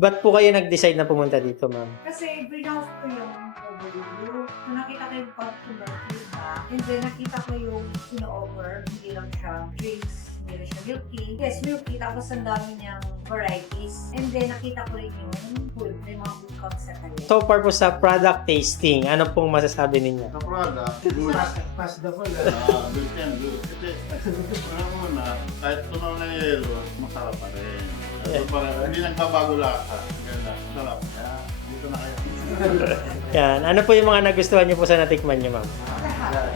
Ba't po kayo nag-decide na pumunta dito, ma'am? Kasi browse ko yung overview. So, nakita ko yung customer feedback. And then, nakita ko yung ino-offer. Hindi lang siya drinks. Hindi lang siya milk tea. Yes, milk tea. Tapos, ang dami niyang varieties. And then, nakita ko rin yung food. May mga food concept na yun. So far po sa product tasting, ano pong masasabi ninyo? Sa product, good. Pass the phone. Good yan, good. Kasi, ano muna, kahit tunaw na yelo, masarap pa rin. Yeah. Hindi nagbabago lasa. Ganda, masarap. Kaya, dito na kayo. Yan. Ano po yung mga nagustuhan niyo po sa natikman niyo, ma'am? Lahat.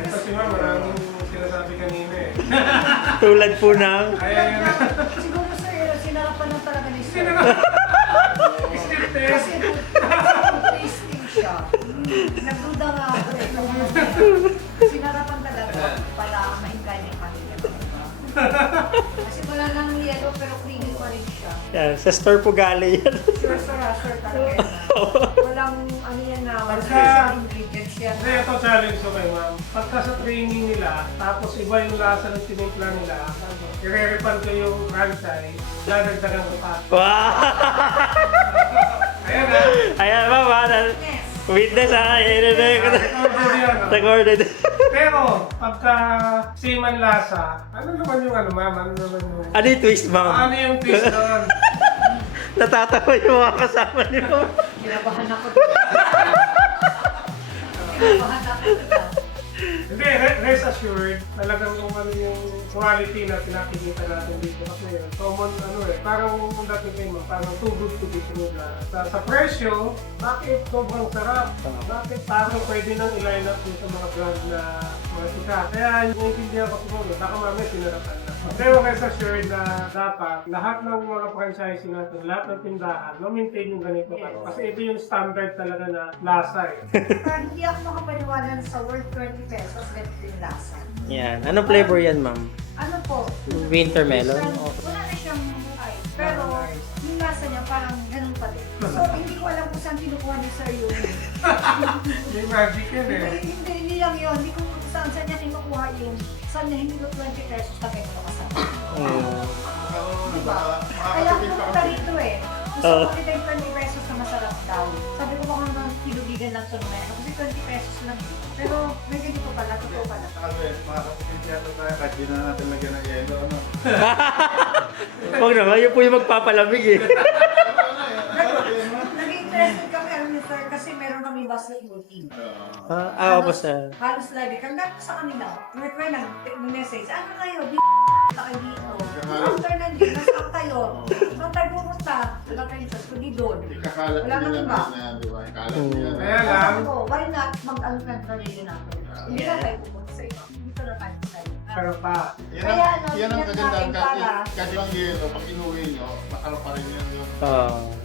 Ito si ma'am, maraming sinasabi kanina eh. Tulad po ng... Kaya yun. Siguro sir, sinarapan lang talaga ni sir. Still test. Kasi food tasting siya. Nagduda nga ako eh. Sinarapan talaga para mainggan yung kanila. Kasi wala nang yellow pero creamy pa rin siya. Yan. Sa store po galing yan. Sure talaga yan. Walang ano yan na, walang Pagka- ingredients yan. Hindi, ito challenge ko kayo ma'am. Pagka sa training nila, tapos iba yung lasa ng tinimpla nila, i-re-refund ko yung franchise, dadagdagan ko pa. Wow! Ayan na. Ayan, ma'am. Yes. Witness ha. Recorded. Pero, pagka seaman lasa, ano naman yung ano ma'am? Ano naman yung... Ano yung twist, ma'am? Ano yung twist doon? Natatawa yung mga kasama niyo. Kinabahan ako. Kinabahan ako. Hindi, rest assured, talagang kung ano yung quality na pinakikita natin dito. Kasi common ano eh, parang kung dati kayo parang too good to be true na. Sa presyo, bakit sobrang sarap? Bakit parang pwede nang i-line up dito sa mga brand na mga sikat? Kaya naiintindihan ko siguro, baka mamaya sinarapan na. Pero rest assured na dapat lahat ng mga franchisee natin, lahat ng tindahan, ma-maintain yung ganito pa. Kasi ito yung standard talaga na lasa eh. Pero hindi ako makapaniwala na sa worth 20 pesos ganito yung lasa. Yan. Anong flavor yan, ma'am? Ano po? Winter melon? Wala na siyang ay. Pero yung lasa niya parang ganun pa din. So hindi ko alam kung saan kinukuha ni Sir yun. May magic yan eh. Hindi lang yun. Hindi ko kung saan niya kinukuha yung saan niya hindi ko 20 pesos na kayo kasama. Diba? Kaya ako pumunta rito eh. Gusto ko kita yung 20 pesos na masarap daw. Sabi ko baka naman kilugigan lang sa mga kasi 20 pesos lang. Pero may ganito pala, totoo pala. Sabi, makakapagin yata tayo kahit di na natin lagyan ng yelo, ano? Huwag naman. Yun po yung magpapalamig eh. Nag-interested kami kami sir kasi meron kami basketball team. Opo, sir. Halos lagi. Hanggang sa kanila, may nag-message, ano kayo? Kayo dito. After nandiyan, nasaan kayo? Saan tayo pumunta? Wala kayo sa studio doon. Ikakalat Wala nila nang iba. natin yan, di ba? Ikalat nila. Kaya Kaya lang, sabi ko, why not mag-ano na sarili natin? Hindi na tayo pumunta sa iba. Dito na tayo sa iyo. pero pa. Kaya ano, yan ang yan kagandahan natin para- kahit lang yelo, pag inuwi nyo, masarap pa rin yan yun.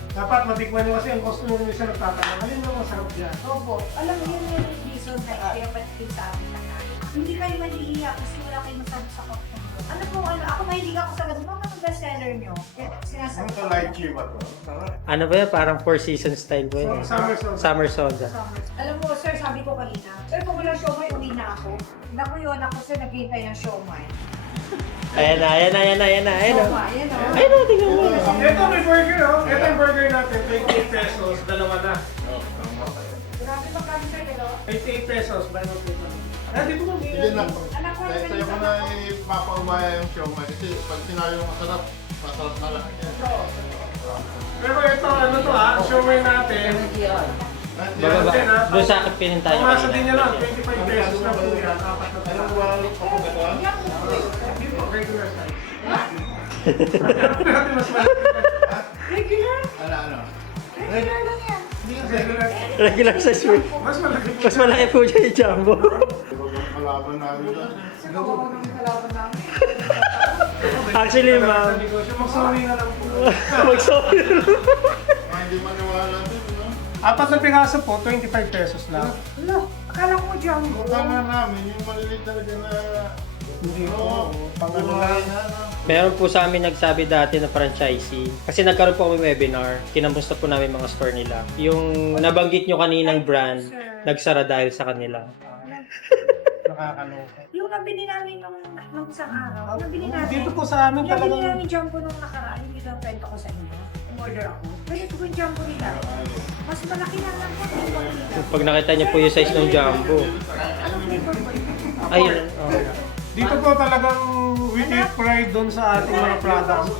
Dapat matikman nyo kasi ang customer nyo isa nagtatanong, alin ang masarap dyan? Opo, alam niyo yun yung reason na kaya patikin sa amin lahat. Hindi kayo mahihiya kasi wala kayong masabi sa customer. Ano po, ako mahilig ako sa ganun. Ano ang bestseller nyo? Kaya sinasabi Ano to, ko. lychee ba to? Sarap. Ano ba yan? Parang four season style ba yun? Summer sauce. Summer soda. Alam mo, sir, sabi ko kanina, sir, kung walang siomay, uwi na ako. Naku yun, ako sir, naghihintay ng siomay. Ayan na. Siomay, yan o. Ayun na, tingnan mo. Ito may burger oh. Ito yung burger natin, 28 pesos, dalawa na. Oh, tama kayo. Grabe magkano sir, pero 28 pesos, buy one take one. Ah, di ko Sige na. anak ko, Kaya sa'yo ko na ipapaubaya yung siomay kasi pag sinabi mo masarap, masarap na lahat yan. Pero ito, ano to ah, siomay natin. Baba. Doon sa akin pininta nyo Pumasa din kanina. yan 25 pesos na po yan, apat na Anong pala. wallet pa po ba ito? Dito, regular size. Natin mas malaki. regular? Ano? Regular lang yan. Regular. Regular size po. Mas malaki. Mas malaki po dyan yung jumbo. Kalaban namin dyan. Sino ko nang kalaban namin? Actually, ma'am. Sa negosyo, magsawi na lang po. Magsabi na lang. Mga hindi maniwala din, no? Apat na piraso po, 25 pesos lang. Ala, akala ko dyan. Tama namin, yung maliliit talaga na... Hindi Oo, po. pangalaman na, no? Meron po sa amin nagsabi dati na franchisee. Kasi nagkaroon po kami webinar. Kinamusta po namin mga store nila. Yung nabanggit nyo kaninang brand, nagsara dahil sa kanila. nakakaloka. Yung nabili namin nung isang araw, nabili namin. Dito po sa amin Nabili talagang... namin jumbo nung nakaraan, yung isang kwento ko sa inyo. Umorder ako. Pwede ko yung jumbo nila. Mas malaki na lang po yung jumbo nila. Pag nakita niyo po yung size ng jumbo. Anong flavor po yun? Ayun. Oh. Dito po talagang we take pride doon sa ating mga products.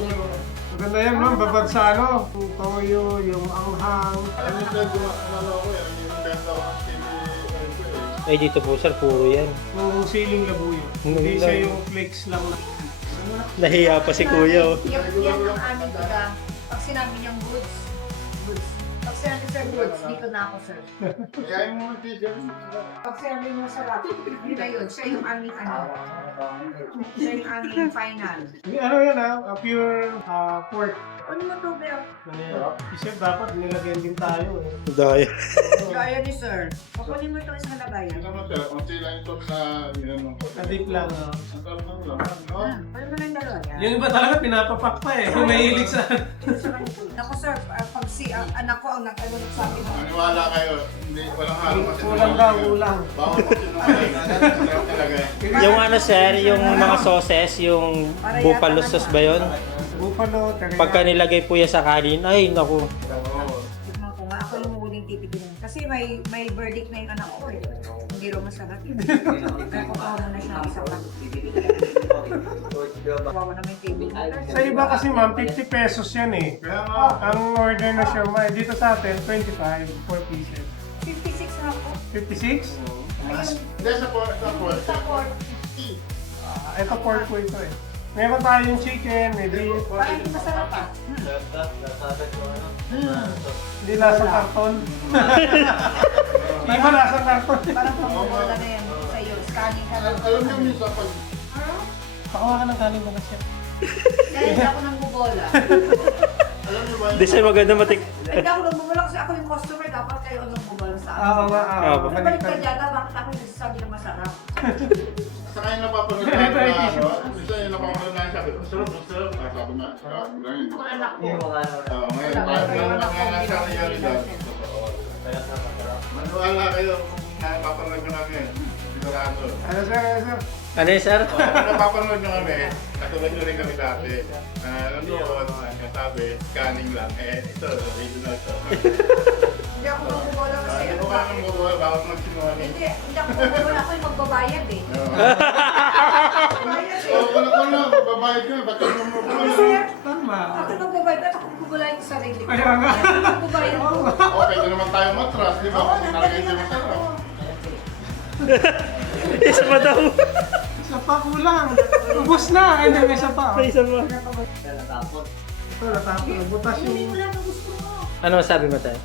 Maganda yan, ma'am. Babad sa ano, yung toyo, yung anghang. Ano yung ano ko yan, yung benta ko ng TV, ano ko eh. Ay, dito po sir, puro yan. Yung siling labuyo. Hindi siya yung flakes lang. Nahiya pa si kuya. Oh. Yan ang aming tiga. Pag sinabi niyang goods. Pag sinabi sir goods, dito na ako sir. Kaya mo yung t-shirt. Pag sinabi mo sarap, yun na yun. Siya yung aming ano. Siya yung aming final. Ano yan pure pork. Ano mo to, Bel? Isip dapat nilagyan din tayo eh. Dahil. Gaya ni sir. Pakunin mo ito isang lagayan. Ito mo sir, konti lang ito na yun. Adik lang. Ang sarap ng laman, no? Ano mo na yung dalawa yan? Yung iba talaga pinapapak pa eh. Kung mahilig sa... Ako sir, pag si anak ko ang nagsabi mo. Maniwala kayo, hindi, walang halo kasi. Kulang daw, kulang. Bawal mo sinungaling. Sarap talaga eh. Yung ano sir, yung mga sauces, yung buffalo sauce ba yun? Buffalo, teriyaki. Pagka nilagay po yan sa kanin, ay naku. Tignan ko nga, ako yung huling titigilan. Kasi may verdict na yung anak ko eh. Hindi raw masarap. Kaya kukawa mo na siya ng isang lang. Kukawa na may table. Sa iba kasi ma'am, 50 pesos yan eh. Kaya nga, Ang order na siya, dito sa atin, 25, 4 pieces. 56 na po. 56? hindi sa po, Sa pork. Ito pork po ito eh. Meron tayong chicken, may beef. Parang hindi masarap pa. Hindi lasa karton. Hindi ba lasa karton? Parang pambola na yan sa'yo. Scanning ka lang. alam niyo minsan pag Pakuha ka ng kanin mo na siya. Dahil hindi ako nang bubola. alam niyo ba Hindi siya maganda matik. Hindi ako nang bubola kasi ako yung customer. Dapat kayo ang nang bubola sa akin. Oo nga, Nabalik ka dyan, bakit ako yung sabi na masarap? sa kanya napapanood na ano, minsan yung napapanood na sabi, sarap, sarap. Sabi na, sarap lang yun. Mga anak ko. Ngayon, parang nangangasya ang realidad. Maniwala kayo kung napapanood nyo kami. Sigurado. Ano sir, ano sir? Ano yun sir? Kung napapanood nyo kami, katulad nyo rin kami dati. Nandun, sabi, scanning lang. Ito, original to. Hindi ako nang bubola kasi. Hindi ko ka nang mabuhay, bawat magsinungaling. Hindi ako nang bubola. Ako yung magbabayad eh. Bayad eh. Kung babayad ka, ba't ka nung Sir, Tama. ako magbabayad. Ba't ako bubulayin yung sarili ko? Kaya nga. Ako magbabayad ko. Okay, ito naman tayo matras, di ba? Oo, Kung nandali nalagay naman sa ako. Isa pa daw. Isa pa kulang. Ubus na. Ay, may isa pa. May isa pa. Ito, natapos. Butas Hindi yung... mo lang ang gusto mo. Ano masabi mo tayo?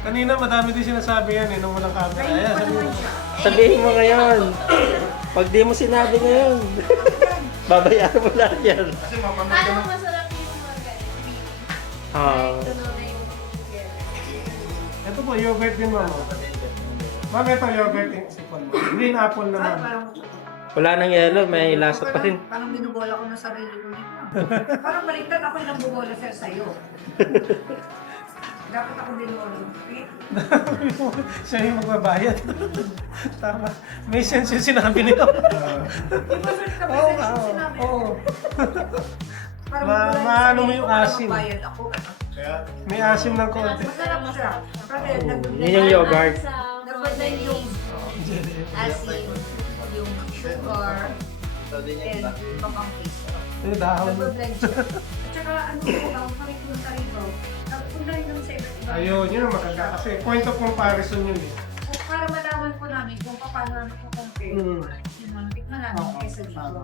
Kanina madami din sinasabi yan eh, nung walang camera. Kainin Ayan, pa sabi naman mo. siya. Sabihin mo ngayon. Pag di mo sinabi ngayon, babayaran mo lahat yan. Kasi mapanood ka Parang ng... masarap yung mga Ah. tunod na yung Ito po, yogurt din ma'am. Ma'am, ito yogurt yung sipon mo. Green apple Ay, naman. parang... Wala nang yelo, may lasa pa rin. Parang binubola ko na sarili ko dito. Parang baliktad ako yung nagbubola sir sa'yo. Dapat ako binubola. Okay? Siya yung magbabayad. Tama. May sense yung sinabi nito. Di ba sir, kapag Oo, sa oo, sinabi oo. Parang Ma- binubola yung maano mo sarili yung ko, parang asim. magbayad ako. Kaya, May asim ng konti. Masarap siya. Kasi Yun yung yogurt. Nagbaday yung asin, yung sugar, and papang piso. Yung dahon. Nagbablend siya. At saka ano ko lang, pakipunta rito. Nagpunta rin naman sa iba't iba. Ayun, yun ang maganda. Kasi point of comparison yun eh. Para malaman po namin kung paano namin compare. Mm. Tikman namin kaysa dito.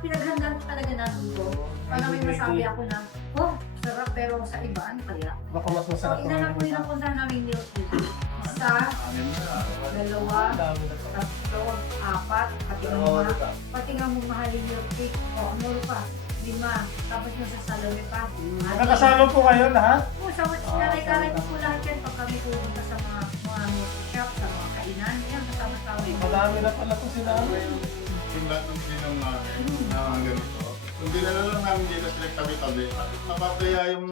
Pinaghandaan ko talaga namin ito. Para may masabi ako na, oh, sarap pero sa iba, ano kaya? Baka mas So, masarap inanap ko yung napunta namin milk tea. Isa, dalawa, tatlo, apat, pati nga mong mahalin milk tea. O, ano pa? 5. Tapos yung sa salome pa. Nakakasama po kayo lahat? Oo, sa nanay-karay ko po lahat yan pag kami pumunta sa mga milk shop, sa mga kainan. Yan, kasama-sama yung Madami na pala po sila. yung lahat ng sinong namin na ganito. Kung dinala lang namin dito sila tabi-tabi, mapapaya yung